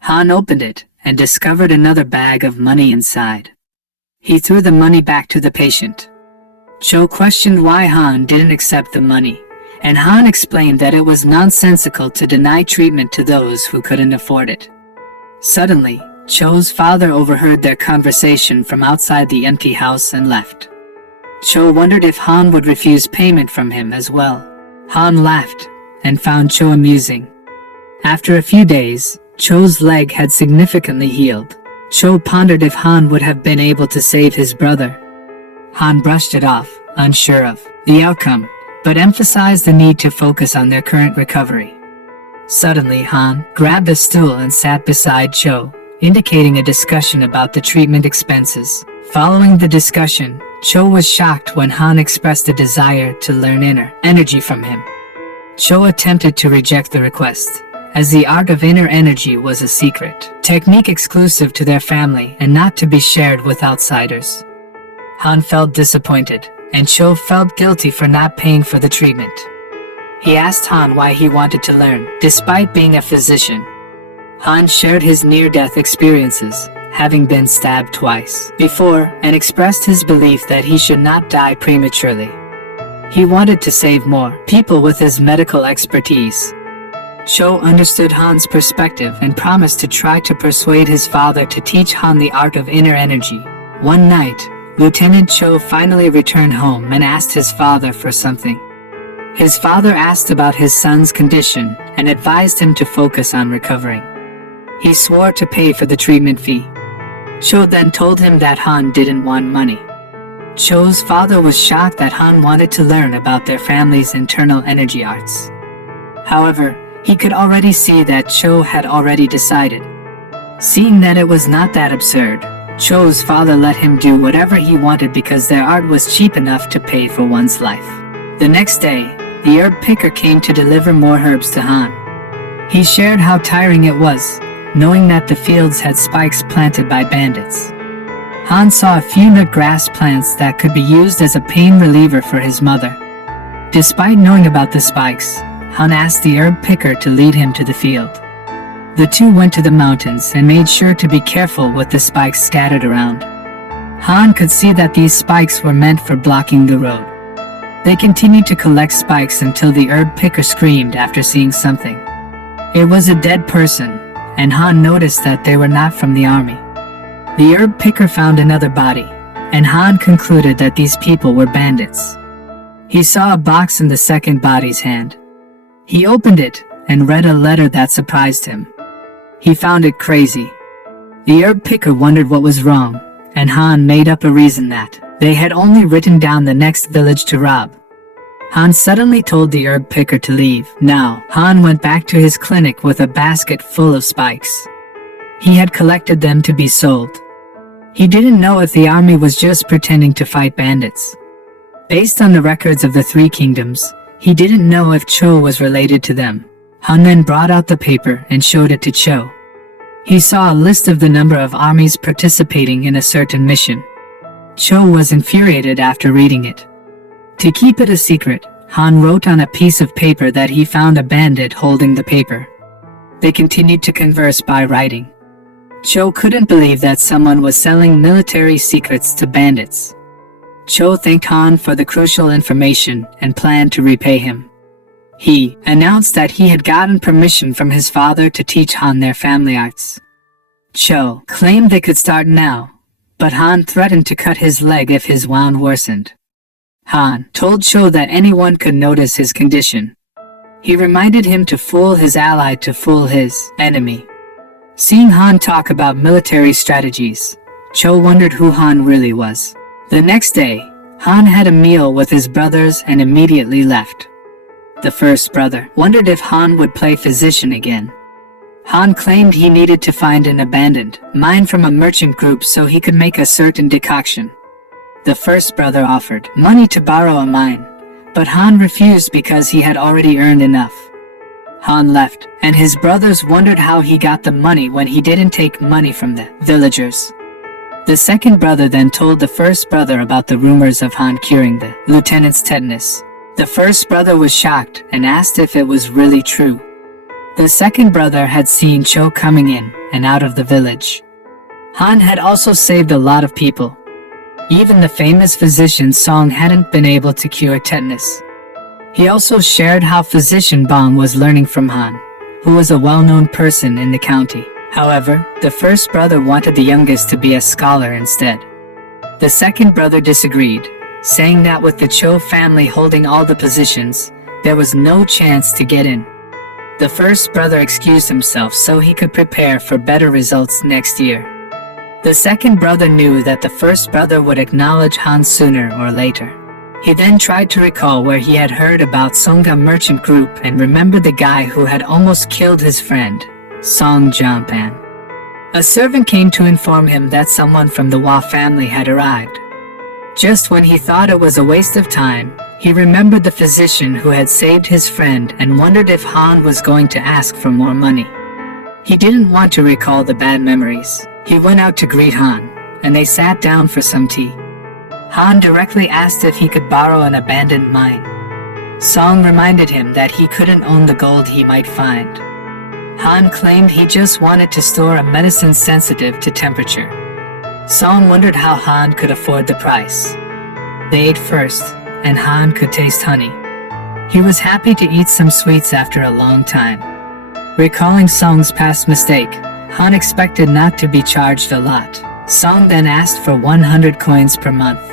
Han opened it and discovered another bag of money inside. He threw the money back to the patient. Cho questioned why Han didn't accept the money, and Han explained that it was nonsensical to deny treatment to those who couldn't afford it. Suddenly, Cho's father overheard their conversation from outside the empty house and left. Cho wondered if Han would refuse payment from him as well. Han laughed and found Cho amusing. After a few days, Cho's leg had significantly healed. Cho pondered if Han would have been able to save his brother. Han brushed it off, unsure of the outcome, but emphasized the need to focus on their current recovery. Suddenly, Han grabbed a stool and sat beside Cho, indicating a discussion about the treatment expenses. Following the discussion, Cho was shocked when Han expressed a desire to learn inner energy from him. Cho attempted to reject the request, as the art of inner energy was a secret technique exclusive to their family and not to be shared with outsiders. Han felt disappointed, and Cho felt guilty for not paying for the treatment. He asked Han why he wanted to learn, despite being a physician. Han shared his near-death experiences, having been stabbed twice before, and expressed his belief that he should not die prematurely. He wanted to save more people with his medical expertise. Cho understood Han's perspective and promised to try to persuade his father to teach Han the art of inner energy. One night, Lieutenant Cho finally returned home and asked his father for something. His father asked about his son's condition and advised him to focus on recovering. He swore to pay for the treatment fee. Cho then told him that Han didn't want money. Cho's father was shocked that Han wanted to learn about their family's internal energy arts. However, he could already see that Cho had already decided. Seeing that it was not that absurd, Cho's father let him do whatever he wanted because their art was cheap enough to pay for one's life. The next day, the herb picker came to deliver more herbs to Han. He shared how tiring it was, knowing that the fields had spikes planted by bandits. Han saw a few nut grass plants that could be used as a pain reliever for his mother. Despite knowing about the spikes, Han asked the herb picker to lead him to the field. The two went to the mountains and made sure to be careful with the spikes scattered around. Han could see that these spikes were meant for blocking the road. They continued to collect spikes until the herb picker screamed after seeing something. It was a dead person, and Han noticed that they were not from the army. The herb picker found another body, and Han concluded that these people were bandits. He saw a box in the second body's hand. He opened it and read a letter that surprised him. He found it crazy. The herb picker wondered what was wrong, and Han made up a reason that they had only written down the next village to rob. Han suddenly told the herb picker to leave. Now, Han went back to his clinic with a basket full of spikes. He had collected them to be sold. He didn't know if the army was just pretending to fight bandits. Based on the records of the three kingdoms, he didn't know if Cho was related to them. Han then brought out the paper and showed it to Cho. He saw a list of the number of armies participating in a certain mission. Cho was infuriated after reading it. To keep it a secret, Han wrote on a piece of paper that he found a bandit holding the paper. They continued to converse by writing. Cho couldn't believe that someone was selling military secrets to bandits. Cho thanked Han for the crucial information and planned to repay him. He announced that he had gotten permission from his father to teach Han their family arts. Cho claimed they could start now, but Han threatened to cut his leg if his wound worsened. Han told Cho that anyone could notice his condition. He reminded him to fool his ally to fool his enemy. Seeing Han talk about military strategies, Cho wondered who Han really was. The next day, Han had a meal with his brothers and immediately left. The first brother wondered if Han would play physician again. Han claimed he needed to find an abandoned mine from a merchant group so he could make a certain decoction. The first brother offered money to borrow a mine, but Han refused because he had already earned enough. Han left, and his brothers wondered how he got the money when he didn't take money from the villagers. The second brother then told the first brother about the rumors of Han curing the lieutenant's tetanus. The first brother was shocked and asked if it was really true. The second brother had seen Cho coming in and out of the village. Han had also saved a lot of people. Even the famous physician Song hadn't been able to cure tetanus. He also shared how physician Bong was learning from Han, who was a well-known person in the county. However, the first brother wanted the youngest to be a scholar instead. The second brother disagreed, saying that with the Cho family holding all the positions, there was no chance to get in. The first brother excused himself so he could prepare for better results next year. The second brother knew that the first brother would acknowledge Han sooner or later. He then tried to recall where he had heard about Songa merchant group and remembered the guy who had almost killed his friend, Song Jampan. A servant came to inform him that someone from the Hua family had arrived. Just when he thought it was a waste of time, he remembered the physician who had saved his friend and wondered if Han was going to ask for more money. He didn't want to recall the bad memories. He went out to greet Han, and they sat down for some tea. Han directly asked if he could borrow an abandoned mine. Song reminded him that he couldn't own the gold he might find. Han claimed he just wanted to store a medicine sensitive to temperature. Song wondered how Han could afford the price. They ate first, and Han could taste honey. He was happy to eat some sweets after a long time. Recalling Song's past mistake, Han expected not to be charged a lot. Song then asked for 100 coins per month.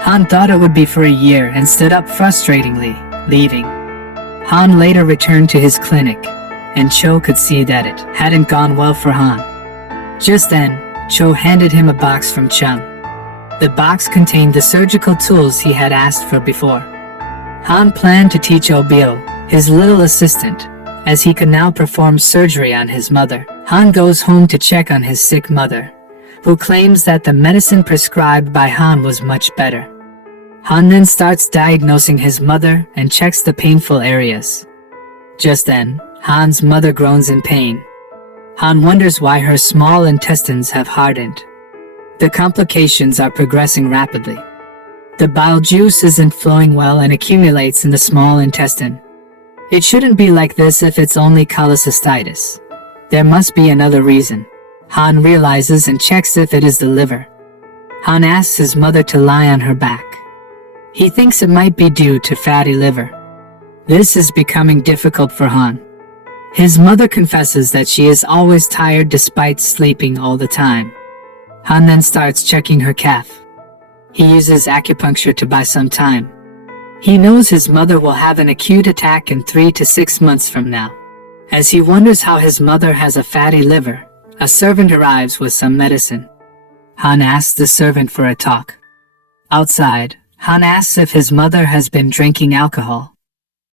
Han thought it would be for a year and stood up frustratingly, leaving. Han later returned to his clinic, and Cho could see that it hadn't gone well for Han. Just then, Cho handed him a box from Chung. The box contained the surgical tools he had asked for before. Han planned to teach Obio, his little assistant, as he could now perform surgery on his mother. Han goes home to check on his sick mother, who claims that the medicine prescribed by Han was much better. Han then starts diagnosing his mother and checks the painful areas. Just then, Han's mother groans in pain. Han wonders why her small intestines have hardened. The complications are progressing rapidly. The bile juice isn't flowing well and accumulates in the small intestine. It shouldn't be like this if it's only cholecystitis. There must be another reason. Han realizes and checks if it is the liver. Han asks his mother to lie on her back. He thinks it might be due to fatty liver. This is becoming difficult for Han. His mother confesses that she is always tired despite sleeping all the time. Han then starts checking her calf. He uses acupuncture to buy some time. He knows his mother will have an acute attack in 3 to 6 months from now. As he wonders how his mother has a fatty liver, a servant arrives with some medicine. Han asks the servant for a talk. Outside, Han asks if his mother has been drinking alcohol.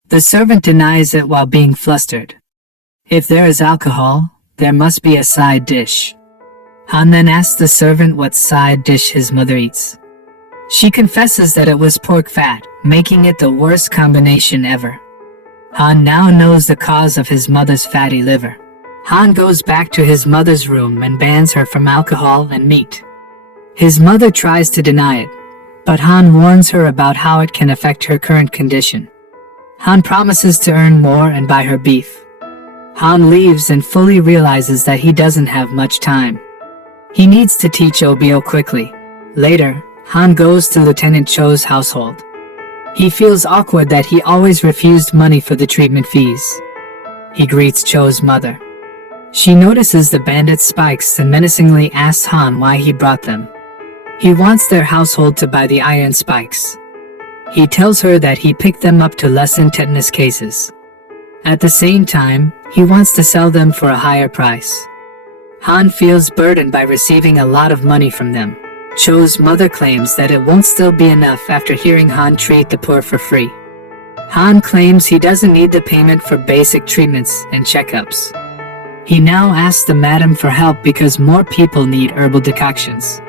The servant denies it while being flustered. If there is alcohol, there must be a side dish. Han then asks the servant what side dish his mother eats. She confesses that it was pork fat, making it the worst combination ever. Han now knows the cause of his mother's fatty liver. Han goes back to his mother's room and bans her from alcohol and meat. His mother tries to deny it, but Han warns her about how it can affect her current condition. Han promises to earn more and buy her beef. Han leaves and fully realizes that he doesn't have much time. He needs to teach Obio quickly. Later, Han goes to Lieutenant Cho's household. He feels awkward that he always refused money for the treatment fees. He greets Cho's mother. She notices the bandit spikes and menacingly asks Han why he brought them. He wants their household to buy the iron spikes. He tells her that he picked them up to lessen tetanus cases. At the same time, he wants to sell them for a higher price. Han feels burdened by receiving a lot of money from them. Cho's mother claims that it won't still be enough after hearing Han treat the poor for free. Han claims he doesn't need the payment for basic treatments and checkups. He now asks the madam for help because more people need herbal decoctions.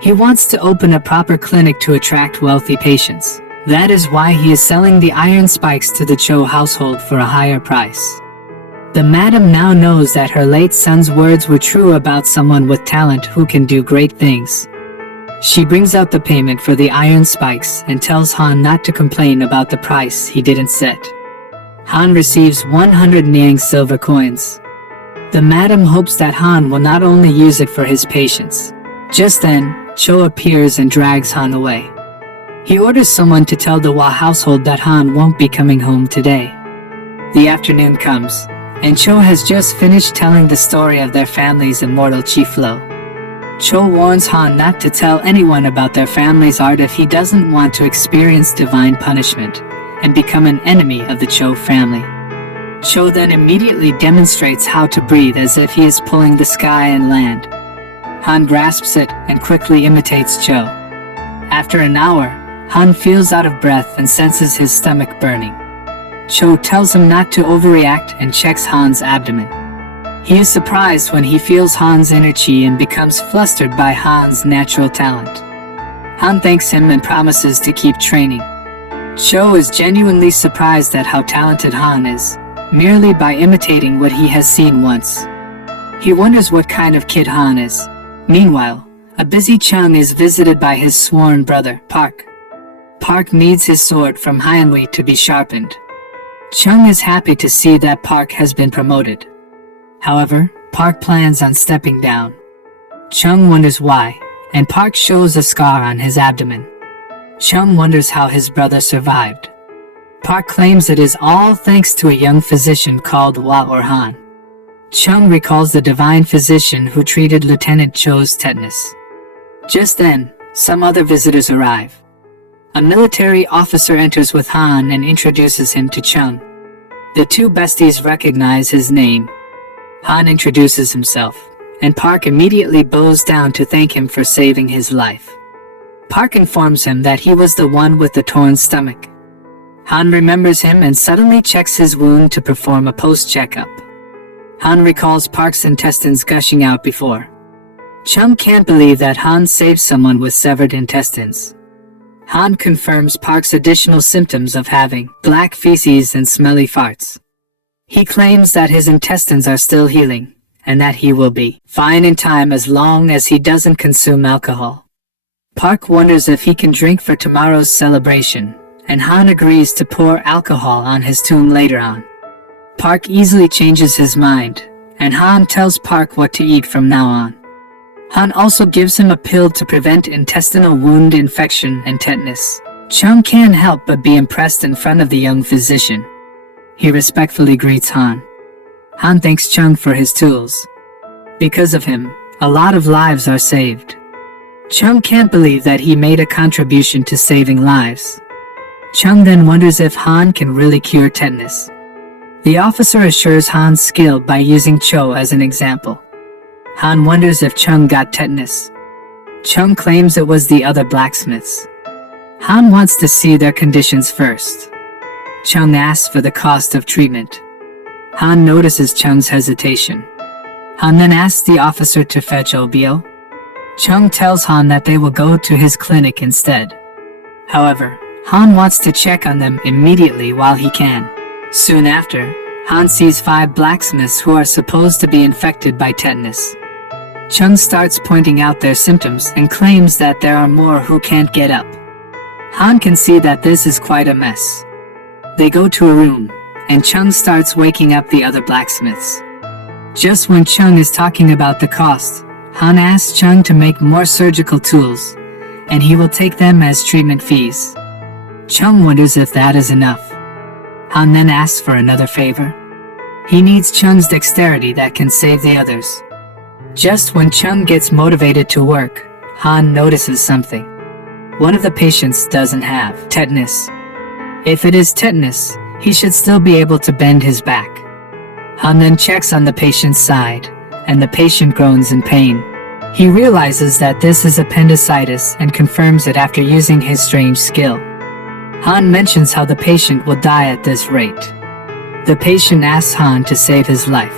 He wants to open a proper clinic to attract wealthy patients. That is why he is selling the iron spikes to the Cho household for a higher price. The madam now knows that her late son's words were true about someone with talent who can do great things. She brings out the payment for the iron spikes and tells Han not to complain about the price he didn't set. Han receives 100 Niang silver coins. The madam hopes that Han will not only use it for his patients. Just then, Cho appears and drags Han away. He orders someone to tell the Hua household that Han won't be coming home today. The afternoon comes, and Cho has just finished telling the story of their family's immortal Chief Lo. Cho warns Han not to tell anyone about their family's art if he doesn't want to experience divine punishment and become an enemy of the Cho family. Cho then immediately demonstrates how to breathe as if he is pulling the sky and land. Han grasps it and quickly imitates Cho. After an hour, Han feels out of breath and senses his stomach burning. Cho tells him not to overreact and checks Han's abdomen. He is surprised when he feels Han's inner chi and becomes flustered by Han's natural talent. Han thanks him and promises to keep training. Cho is genuinely surprised at how talented Han is, merely by imitating what he has seen once. He wonders what kind of kid Han is. Meanwhile, a busy Chung is visited by his sworn brother, Park. Park needs his sword from Hyanwi to be sharpened. Chung is happy to see that Park has been promoted. However, Park plans on stepping down. Chung wonders why, and Park shows a scar on his abdomen. Chung wonders how his brother survived. Park claims it is all thanks to a young physician called Hua or Han. Chung recalls the divine physician who treated Lieutenant Cho's tetanus. Just then, some other visitors arrive. A military officer enters with Han and introduces him to Chung. The two besties recognize his name. Han introduces himself, and Park immediately bows down to thank him for saving his life. Park informs him that he was the one with the torn stomach. Han remembers him and suddenly checks his wound to perform a post-checkup. Han recalls Park's intestines gushing out before. Chung can't believe that Han saved someone with severed intestines. Han confirms Park's additional symptoms of having black feces and smelly farts. He claims that his intestines are still healing, and that he will be fine in time as long as he doesn't consume alcohol. Park wonders if he can drink for tomorrow's celebration, and Han agrees to pour alcohol on his tomb later on. Park easily changes his mind, and Han tells Park what to eat from now on. Han also gives him a pill to prevent intestinal wound infection and tetanus. Chung can't help but be impressed in front of the young physician. He respectfully greets Han. Han thanks Chung for his tools. Because of him, a lot of lives are saved. Chung can't believe that he made a contribution to saving lives. Chung then wonders if Han can really cure tetanus. The officer assures Han's skill by using Cho as an example. Han wonders if Chung got tetanus. Chung claims it was the other blacksmiths. Han wants to see their conditions first. Chung asks for the cost of treatment. Han notices Chung's hesitation. Han then asks the officer to fetch Obio. Chung tells Han that they will go to his clinic instead. However, Han wants to check on them immediately while he can. Soon after, Han sees 5 blacksmiths who are supposed to be infected by tetanus. Chung starts pointing out their symptoms and claims that there are more who can't get up. Han can see that this is quite a mess. They go to a room, and Chung starts waking up the other blacksmiths. Just when Chung is talking about the cost, Han asks Chung to make more surgical tools, and he will take them as treatment fees. Chung wonders if that is enough. Han then asks for another favor. He needs Chung's dexterity that can save the others. Just when Chung gets motivated to work, Han notices something. One of the patients doesn't have tetanus. If it is tetanus, he should still be able to bend his back. Han then checks on the patient's side, and the patient groans in pain. He realizes that this is appendicitis and confirms it after using his strange skill. Han mentions how the patient will die at this rate. The patient asks Han to save his life.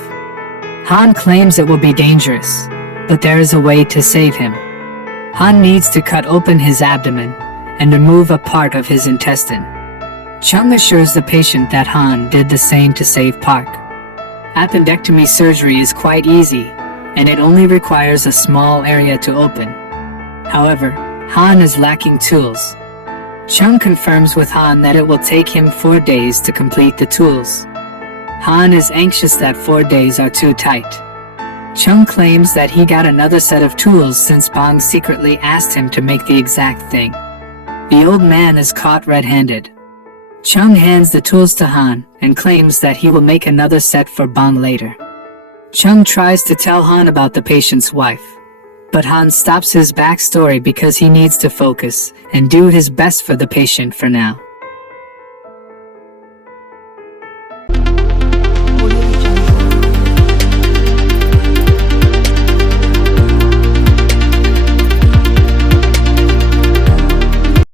Han claims it will be dangerous, but there is a way to save him. Han needs to cut open his abdomen and remove a part of his intestine. Chung assures the patient that Han did the same to save Park. Appendectomy surgery is quite easy, and it only requires a small area to open. However, Han is lacking tools. Chung confirms with Han that it will take him 4 days to complete the tools. Han is anxious that 4 days are too tight. Chung claims that he got another set of tools since Bong secretly asked him to make the exact thing. The old man is caught red-handed. Chung hands the tools to Han and claims that he will make another set for Bong later. Chung tries to tell Han about the patient's wife, but Han stops his backstory because he needs to focus and do his best for the patient for now.